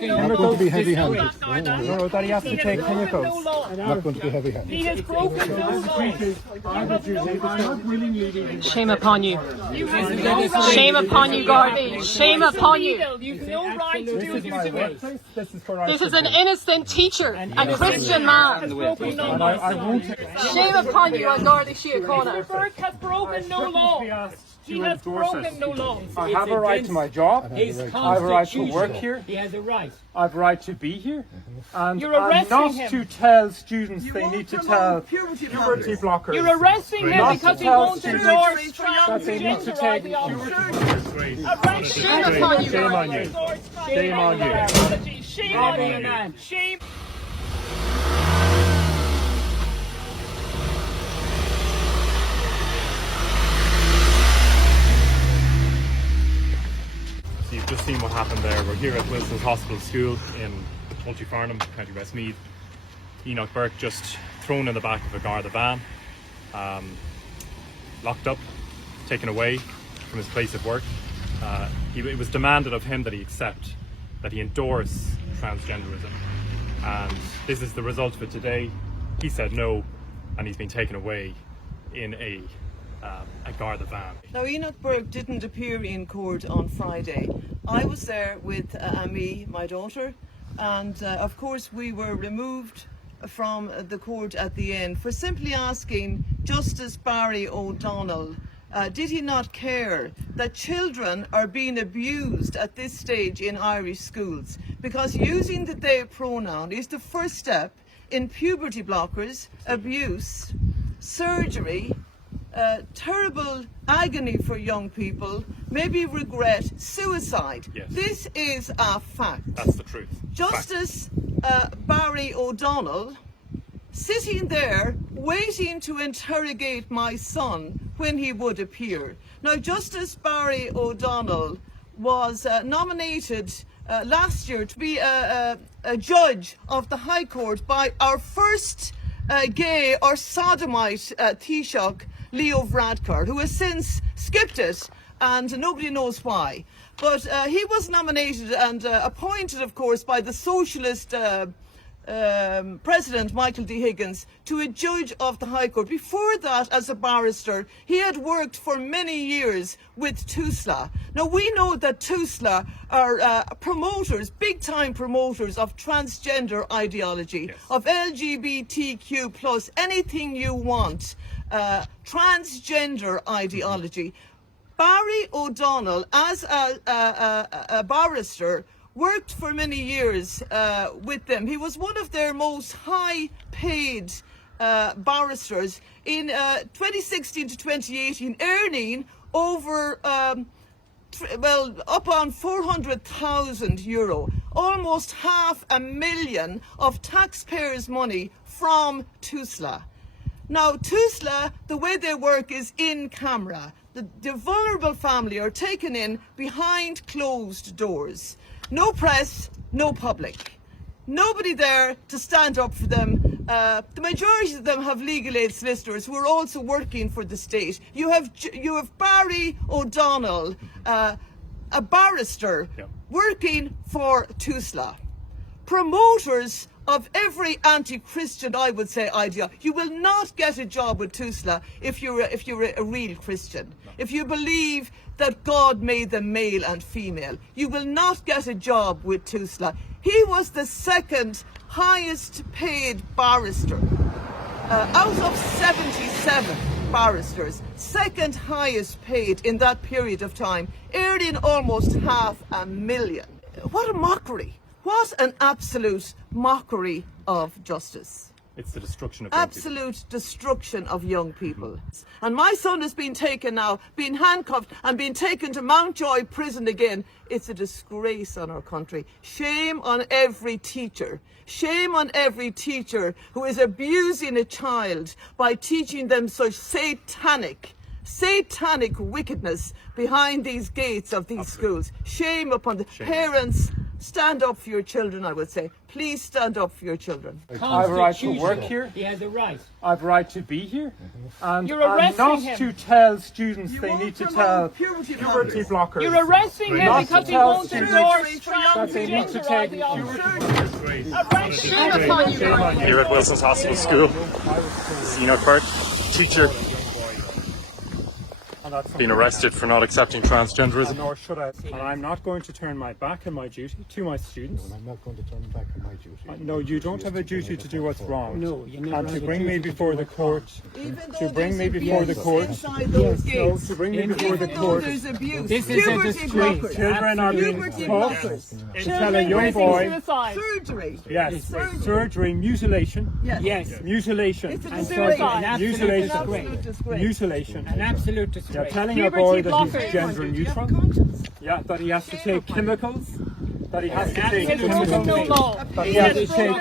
Not going to be heavy-handed. No, that he has to take chemicals. Not going to be heavy-handed. He has broken no laws. Shame upon you. You have no right. Shame upon you, Garvey. Shame upon you. You have no right to do what you do. This is an innocent teacher, a Christian man. I won't. Shame upon you, Garvey Síochána. Burke has broken no laws. He has broken no laws. I have a right to my job. I have a right to work here. He has a right. I have a right to be here. And You're arresting not him. to tell students they need to tell puberty blockers. You're arresting him because he won't endorse that they need to take transgender. Shame upon you, Shame on you. Shame on you. Shame on you, man. Shame. So you've just seen what happened there. We're here at Wilson's Hospital School in Multyfarnham, County Westmeath. Enoch Burke just thrown in the back of a Garda van, locked up, taken away from his place of work. It was demanded of him that he accept, that he endorse transgenderism. And this is the result of it today. He said no, and he's been taken away in a Garda van. Now, Enoch Burke didn't appear in court on Friday. I was there with Amy, my daughter, and of course we were removed from the court at the end for simply asking Justice Barry O'Donnell, did he not care that children are being abused at this stage in Irish schools? Because using the they pronoun is the first step in puberty blockers, abuse, surgery, terrible agony for young people, maybe regret, suicide. Yes. This is a fact. That's the truth. Justice Barry O'Donnell sitting there waiting to interrogate my son when he would appear. Now, Justice Barry O'Donnell was nominated last year to be a judge of the High Court by our first gay or sodomite Taoiseach, Leo Varadkar, who has since skipped it and nobody knows why. But he was nominated and appointed, of course, by the socialist President Michael D. Higgins to a judge of the High Court. Before that, as a barrister, he had worked for many years with TUSLA. Now, we know that TUSLA are promoters, big-time promoters of transgender ideology, yes, of LGBTQ+, anything you want, transgender ideology. Barry O'Donnell, as a barrister, worked for many years with them. He was one of their most high-paid barristers in 2016 to 2018, earning over, up on €400,000, almost $500,000 of taxpayers' money from TUSLA. Now, TUSLA, the way they work is in camera. The vulnerable family are taken in behind closed doors. No press, no public. Nobody there to stand up for them. The majority of them have legal aid solicitors who are also working for the state. You have Barry O'Donnell, a barrister, yeah, working for TUSLA. Promoters of every anti-Christian, I would say, idea. You will not get a job with TUSLA if you're a real Christian. No. If you believe that God made them male and female, you will not get a job with TUSLA. He was the second highest paid barrister out of 77 barristers, second highest paid in that period of time, earning almost $500,000. What a mockery. What an absolute mockery of justice. It's the destruction of young Absolute people. destruction of young people. And my son has been taken now, been handcuffed and been taken to Mountjoy Prison again. It's a disgrace on our country. Shame on every teacher. Shame on every teacher who is abusing a child by teaching them such satanic wickedness behind these gates of these schools. Shame upon the parents stand up for your children, I would say. Please stand up for your children. I have a right to work here. He has a right. I have a right to be here. And You're I'm arresting not him. to tell students You they won't need to promote tell puberty puberty blockers. blockers. You're arresting him Not because to he tell won't students endorse that they need to transgender take ideology. puberty. Shame upon you. Here at Wilson's Hospital School, this is Enoch Burke, teacher, been arrested for not accepting transgenderism. Nor should I. And I'm not going to turn my back on my duty to my students. And I'm not going to turn back on my duty. No, you don't have a duty to do what's wrong. No, you never And have to a bring me duty to before do the what's court, Even to though bring me there's before the abuse court, inside those no, gates. to bring me before the Even though court. there's abuse. This is a Puberty disgrace. blockers. Children are being Puberty taught blockers. to tell a young boy, Suicide. Surgery. yes, Surgery. surgery, mutilation, Yes. Yes. mutilation, It's a And disgrace. suicide. An absolute Mutilation. disgrace. Disgrace. mutilation. An absolute You're disgrace. telling a Puberty boy that blockers. he's gender Do you have neutral, conscience? yeah, that he has to take chemicals, that he has to take Absolute chemicals, No law. that he has to take